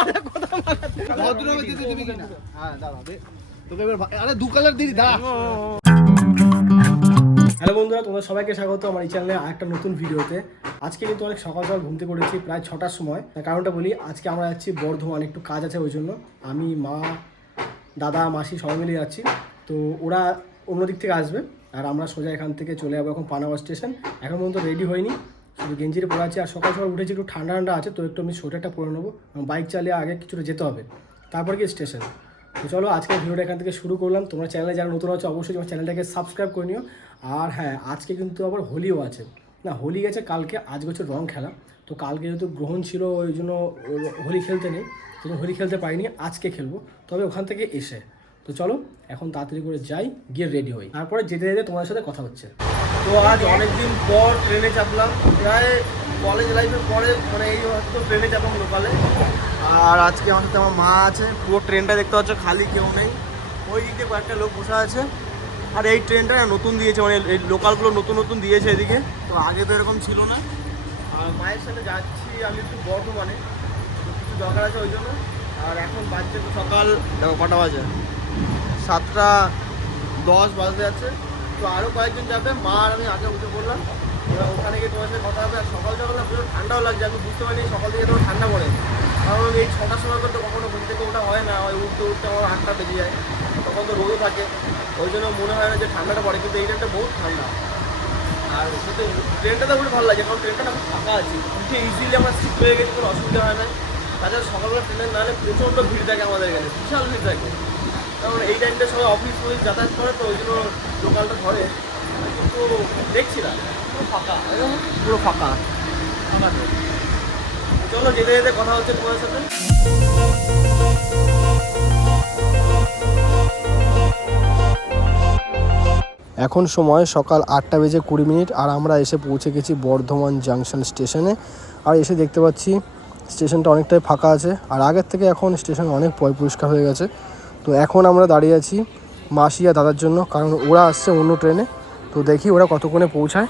আরে কোথাও মাখাতে ভদ্রভাবে দিতে দিবি কিনা? হ্যাঁ দাঁড়া তোকে এবার আরে দু কালার দিদি দাঁড়া। হ্যালো বন্ধুরা, তোমরা সবাইকে স্বাগত আমার এই চ্যানেলে আরেকটা নতুন ভিডিওতে। আজকে কিন্তু অনেক সকাল সকাল ঘুমতে করেছি, প্রায় 6টার সময়। তার কারণটা বলি, আজকে আমরা যাচ্ছি বর্ধমান, একটু কাজ আছে ওই জন্য। আমি, মা, দাদা, মাসি সবাই মিলে যাচ্ছি। তো ওরা অন্য দিক থেকে আসবে আর আমরা সোজা এখান থেকে চলে যাবো এখন পানাগড় স্টেশন। এখন পর্যন্ত রেডি হয়নি, শুধু গেঞ্জিরে পরে আছি। আর সকাল সকাল উঠেছি, একটু ঠান্ডা ঠান্ডা আছে, তো একটু আমি সোয়েটারটা পরে নেবো। বাইক চালিয়ে আগে কিছুটা যেতে হবে, তারপর কি স্টেশন। তো চলো আজকের ভিডিওটা এখান থেকে শুরু করলাম। তোমরা চ্যানেলে যারা নতুন আছে অবশ্যই তোমার চ্যানেলটাকে সাবস্ক্রাইব করে নিও। আর হ্যাঁ, আজকে কিন্তু আবার হোলিও আছে। না, হোলি গেছে কালকে, আজকে হচ্ছে রং খেলা। তো কালকে যেহেতু গ্রহণ ছিল ওই জন্য হোলি খেলতে নেই, কিন্তু হোলি খেলতে পারিনি, আজকে খেলবো তবে ওখান থেকে এসে। তো চলো এখন তাড়াতাড়ি করে যাই, গিয়ে রেডি হই, তারপরে যেতে যেতে তোমাদের সাথে কথা হচ্ছে। তো আজ অনেকদিন পর ট্রেনে চাপলাম, প্রায় কলেজ লাইফের পরে, মানে এই হয়তো ট্রেনে চাপলাম লোকালে। আর আজকে আমার সাথে আমার মা আছে। পুরো ট্রেনটা দেখতে পাচ্ছ খালি, কেউ নেই। ওই দিক দিয়ে কয়েকটা লোক বসে আছে। আর এই ট্রেনটা নতুন দিয়েছে, মানে এই লোকালগুলো নতুন নতুন দিয়েছে এদিকে, তো আগে তো এরকম ছিল না। আর মায়ের সাথে যাচ্ছি আমি একটু বর্ধমানে, কিছু দরকার আছে ওই জন্য। আর এখন বাজছে তো সকাল, দেখো কটা বাজে, 7টা 10 বাজতে যাচ্ছে। তো আরও কয়েকজন যাবে, মা আর আমি আগে উঠে পড়লাম। এবার ওখানে গিয়ে তোমার সাথে কথা হবে। আর সকাল সকাল না প্রচুর ঠান্ডাও লাগছে, আমি বুঝতে পারিনি সকাল থেকে তোমার ঠান্ডা পড়ে। কারণ এই 6টার সময় তো কখনো ঘুম থেকে ওঠা হয় না, ওই উঠতে উঠতে আমার 8টা বেজে যায়, তখন তো রোদও থাকে, ওই জন্য মনে হয় না যে ঠান্ডাটা পড়ে। কিন্তু এই টাইমটা বহুত ঠান্ডা। আর সাথে ট্রেনটাতে উঠে ভালো লাগে, কারণ ট্রেনটা খুব ফাঁকা আছে, উঠে ইজিলি আমরা সিট পেয়ে গেছি, কোনো অসুবিধা হয় না। তাছাড়া সকালবেলা ট্রেনের নাহলে প্রচণ্ড ভিড় থাকে আমাদের এখানে, বিশাল ভিড় থাকে। কারণ এই টাইমটা সবাই অফিস যাতায়াত করে, তো ওই জন্য লোকালটা ধরে। কিন্তু দেখছি না, পুরো ফাঁকা, একদম পুরো ফাঁকা ফাঁকা। চলো যেতে যেতে কথা হচ্ছে তোমাদের সাথে। এখন সময় সকাল 8:20 আর আমরা এসে পৌঁছে গেছি বর্ধমান জাংশন স্টেশনে। আর এসে দেখতে পাচ্ছি স্টেশনটা অনেকটাই ফাঁকা আছে, আর আগের থেকে এখন স্টেশন অনেক পরিষ্কার হয়ে গেছে। তো এখন আমরা দাঁড়িয়ে আছি মাসি আর দাদার জন্য, কারণ ওরা আসছে অন্য ট্রেনে। তো দেখি ওরা কতক্ষণে পৌঁছায়।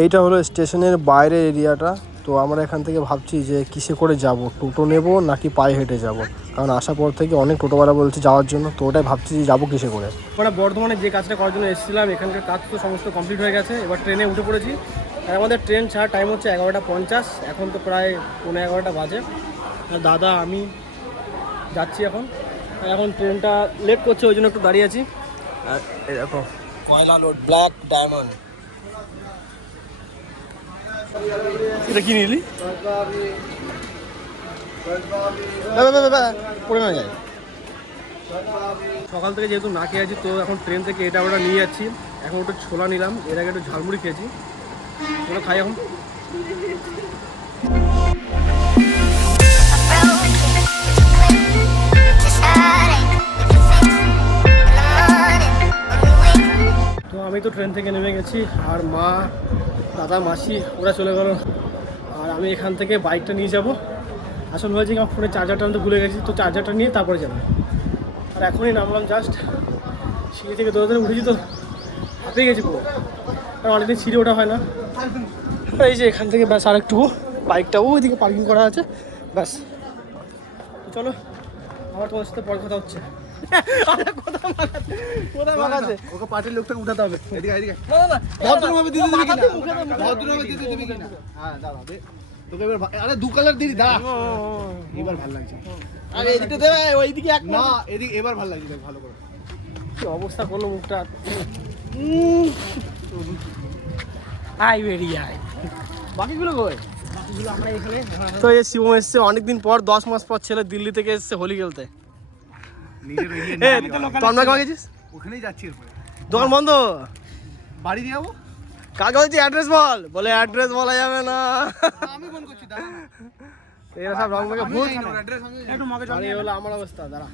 এইটা হলো স্টেশনের বাইরের এরিয়াটা। তো আমরা এখান থেকে ভাবছি যে কিসে করে যাব, টোটো নেব নাকি পায়ে হেঁটে যাব, কারণ আসার পর থেকে অনেক টোটোওয়ালা বলছে যাওয়ার জন্য। তো ওটাই ভাবছি যে যাবো কিসে করে। আমরা বর্ধমানে যে কাজটা করার জন্য এসেছিলাম, এখানকার কাজ তো সমস্ত কমপ্লিট হয়ে গেছে, এবার ট্রেনে উঠে পড়েছি। আর আমাদের ট্রেন ছাড়ার টাইম হচ্ছে 11:50, এখন তো প্রায় 11:15 বাজে। আর দাদা আমি যাচ্ছি এখন। আর এখন ট্রেনটা লেট করছে, ওই জন্য একটু দাঁড়িয়ে আছি। আর এরকম কয়লা লোড ব্ল্যাক ডায়মন্ড, এটা কি নিলি? পড়ে না যায়। সকাল থেকে যেহেতু না খেয়ে আছি, তো এখন ট্রেন থেকে এটা ওটা নিয়ে যাচ্ছি। এখন একটু ছোলা নিলাম, এর আগে একটু ঝালমুড়ি খেয়েছি, ওটা খাই এখন। তো আমি তো ট্রেন থেকে নেমে গেছি, আর মা, দাদা, মাসি ওরা চলে গেল। আর আমি এখান থেকে বাইকটা নিয়ে যাব। আসলে হয়েছে কি, আমার ফোনে চার্জারটা আনতে ভুলে গেছি, তো চার্জারটা নিয়ে তারপরে যাবো। আর এখনই নামলাম, জাস্ট সিঁড়ি থেকে দৌড়ে উঠেছি, তো হাঁপিয়ে গেছি পুরো, কারণ অনেকদিন সিঁড়ি ওঠা হয় না। এই যে এখান থেকে ব্যাস আর একটু, বাইকটা ওইদিকে পার্কিং করা আছে, ব্যাস। তো চলো আমার তোমার সাথে পরে কথা হচ্ছে। ওকে পার্টির লোকটাকে উঠাতে হবে, ভদ্রভাবে দিতে দিবি কিনা? ভদ্রভাবে দিতে দিবি কিনা? হ্যাঁ দাঁড়া, তোকে এবার আরে দু কালার দিদি দাঁড়া, এবার ভালো লাগছে। আরে এদিকে দেবে, ওইদিকে এক না, এদিকে এবার ভালো লাগছে, ভালো করে। কি অবস্থা করলো মুখটা, আই বেরিয়ে আয়। বাকিগুলো কই? তো এই শিবম এসছে অনেকদিন পর, 10 মাস পর ছেলে দিল্লি থেকে এসছে হোলি খেলতে। ওখানেই যাচ্ছি, দোকান বন্ধ, বাড়ি দিয়ে যাবো। কাকে বলছি অ্যাড্রেস বল, বলে অ্যাড্রেস বলা যাবে না। আমি ফোন করছি, এরা সব রং মেখে ভূত। আরে হলো আমার অবস্থা, দাঁড়া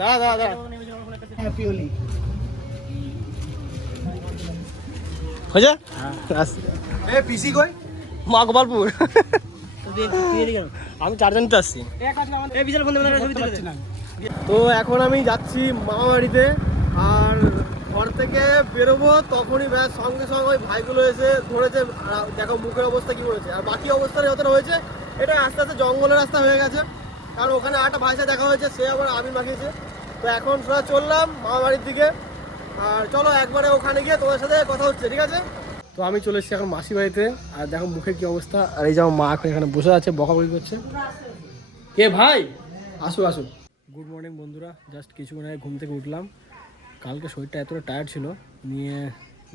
দাঁড়া দাঁড়া দাঁড়া। হ্যাপি হোলি হয়ে যা। পিসি কই? মা গোপালপুর। আমি চারজন তো আসছি। তো এখন আমি যাচ্ছি মামা বাড়িতে। আর ঘর থেকে বেরোবো তখনই ব্যাস সঙ্গে সঙ্গে ওই ভাইগুলো এসে ধরেছে, দেখো মুখের অবস্থা কি করেছে। আর বাকি অবস্থাটা যতটা হয়েছে এটা আস্তে আস্তে জঙ্গলের রাস্তা হয়ে গেছে, কারণ ওখানে একটা ভাইসা দেখা হয়েছে, সে আবার আবির মাখিয়েছে। তো এখন সোজা চললাম মামা বাড়ির দিকে, আর চলো একবারে ওখানে গিয়ে তোমার সাথে কথা হচ্ছে, ঠিক আছে? তো আমি চলে এসেছি এখন মাসি বাড়িতে, আর দেখো মুখের কি অবস্থা। আর এই যে আমার মা এখন এখানে বসে আছে, বকাবকি করছে। কে ভাই? আসুক আসুক। গুড মর্নিং বন্ধুরা, জাস্ট কিছুক্ষণ আগে ঘুম থেকে উঠলাম। কালকে শরীরটা এতটা টায়ার্ড ছিল, নিয়ে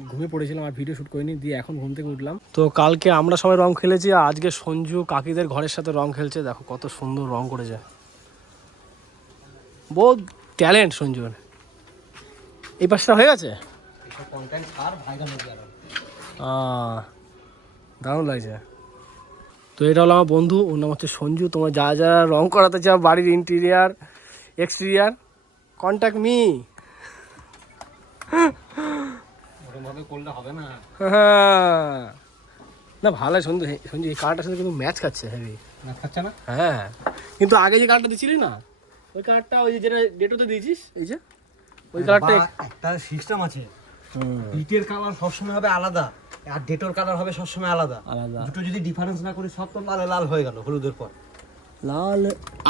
ঘুমিয়ে পড়েছিলাম, আর ভিডিও শ্যুট করিনি, দিয়ে এখন ঘুম থেকে উঠলাম। তো কালকে আমরা সবাই রং খেলেছি, আর আজকে সঞ্জু কাকিদের ঘরের সাথে রং খেলছে। দেখো কত সুন্দর রং করেছে, বহুত ট্যালেন্ট সঞ্জুর। এই পাশটা হয়ে গেছে, দারুণ লাগছে। তো এটা হলো আমার বন্ধু, ওর নাম হচ্ছে সঞ্জু। তোমার যা যা রং করাতে চাও বাড়ির ইন্টেরিয়ার এক্সটেরিয়ার, কন্ট্যাক্ট মি। করলে হবে না? না ভালো সঞ্জু, সঞ্জু এই কালারটার সাথে কিন্তু ম্যাচ খাচ্ছে, হেভি ম্যাচ খাচ্ছে না? হ্যাঁ, কিন্তু আগে যে কালারটা দিচ্ছিলি না, ওই কালারটা, ওই যেটা ডেটোতে দিয়েছিস, এই যে ওই কালারটা একটা সিস্টেম আছে। ইটের কালার সবসময় হবে আলাদা, আর ডেটোর কালার হবে সবসময় আলাদা আলাদা। দুটো যদি ডিফারেন্স না করি, সব তো লাল লাল হয়ে গেল হলুদের পর লাল।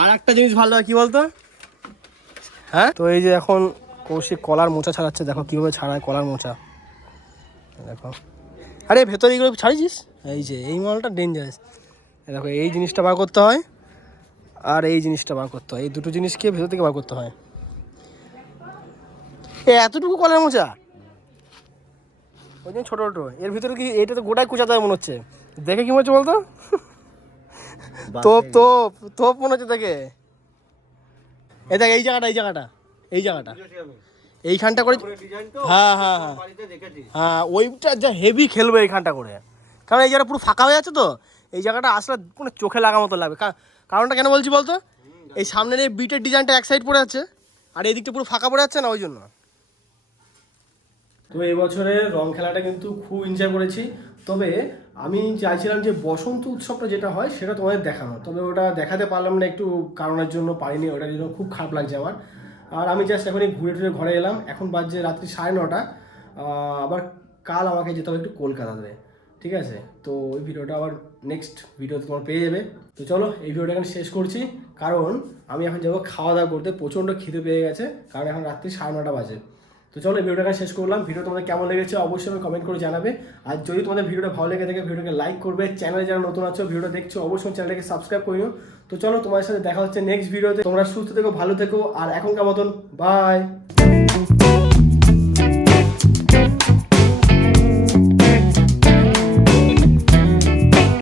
আর একটা জিনিস ভালো হয় কি বলতো, হ্যাঁ, তো এই যে এখন কৌশিক কলার মোচা ছাড়াচ্ছে, দেখো কীভাবে ছাড়ায় কলার মোচা, দেখো। আরে ভেতরে এইগুলো ছাড়িয়েছিস, এই যে এই মালটা ডেঞ্জারাস। দেখো এই জিনিসটা বার করতে হয়, আর এই জিনিসটা বার করতে হয়, এই দুটো জিনিসকে ভেতর থেকে বার করতে হয়। এতটুকু কলার মোচা, ওই জন্য ছোটো ছোটো, এর ভিতরে কি এটা তো গোটাই কুচাতে হয় মনে হচ্ছে, দেখে কি মনে হচ্ছে বলতো? তোপ তোপ তোপ মনে হচ্ছে দেখে। এই দেখ, এই জায়গাটা, এই জায়গাটা, এই জায়গাটা, এইখানটা করে। হ্যাঁ হ্যাঁ হ্যাঁ হ্যাঁ, ওইটা যা হেভি খেলবে এইখানটা করে, কারণ এই জায়গাটা পুরো ফাঁকা হয়ে আছে। তো এই জায়গাটা আসলে কোনো চোখে লাগা মতো লাগবে। কারণটা কেন বলছি বলতো, এই সামনের এই বিটের ডিজাইনটা এক সাইড পড়ে আছে, আর এই দিকটা পুরো ফাঁকা পড়ে যাচ্ছে না, ওই জন্য। তো এই বছরে রং খেলাটা কিন্তু খুব এনজয় করেছি। তবে আমি চাইছিলাম যে বসন্ত উৎসবটা যেটা হয় সেটা তোমাদের দেখানো, তবে ওটা দেখাতে পারলাম না, একটু কারণের জন্য পারিনি, ওটার জন্য খুব খারাপ লাগছে আমার। আর আমি জাস্ট এখনই ঘুরে টুরে ঘরে এলাম, এখন বাজছে রাত্রি 9:30। আবার কাল আমাকে যেতে হবে একটু কলকাতাতে, ঠিক আছে? তো ওই ভিডিওটা আবার নেক্সট ভিডিওতে তোমার পেয়ে যাবে। তো চলো এই ভিডিওটা এখন শেষ করছি, কারণ আমি এখন যাবো খাওয়া দাওয়া করতে, প্রচণ্ড খিদে পেয়ে গেছে, কারণ এখন রাত্রি 9:30 বাজে। তো চলো এই ভিডিওটা শেষ করলাম। ভিডিও তোমাদের কেমন লেগেছে অবশ্যই আমি কমেন্ট করে জানাবে, আর যদি তোমাদের ভিডিওটা ভালো লেগে থাকে ভিডিওকে লাইক করবে, চ্যানেলে যারা নতুন আছো ভিডিও দেখছো অবশ্যই চ্যানেলটাকে সাবস্ক্রাইব করিও। তো চলো তোমাদের সাথে দেখা হচ্ছে নেক্সট ভিডিওতে, তোমরা সুস্থ থেকো, ভালো থেকো, আর এখনকার মতন বাই।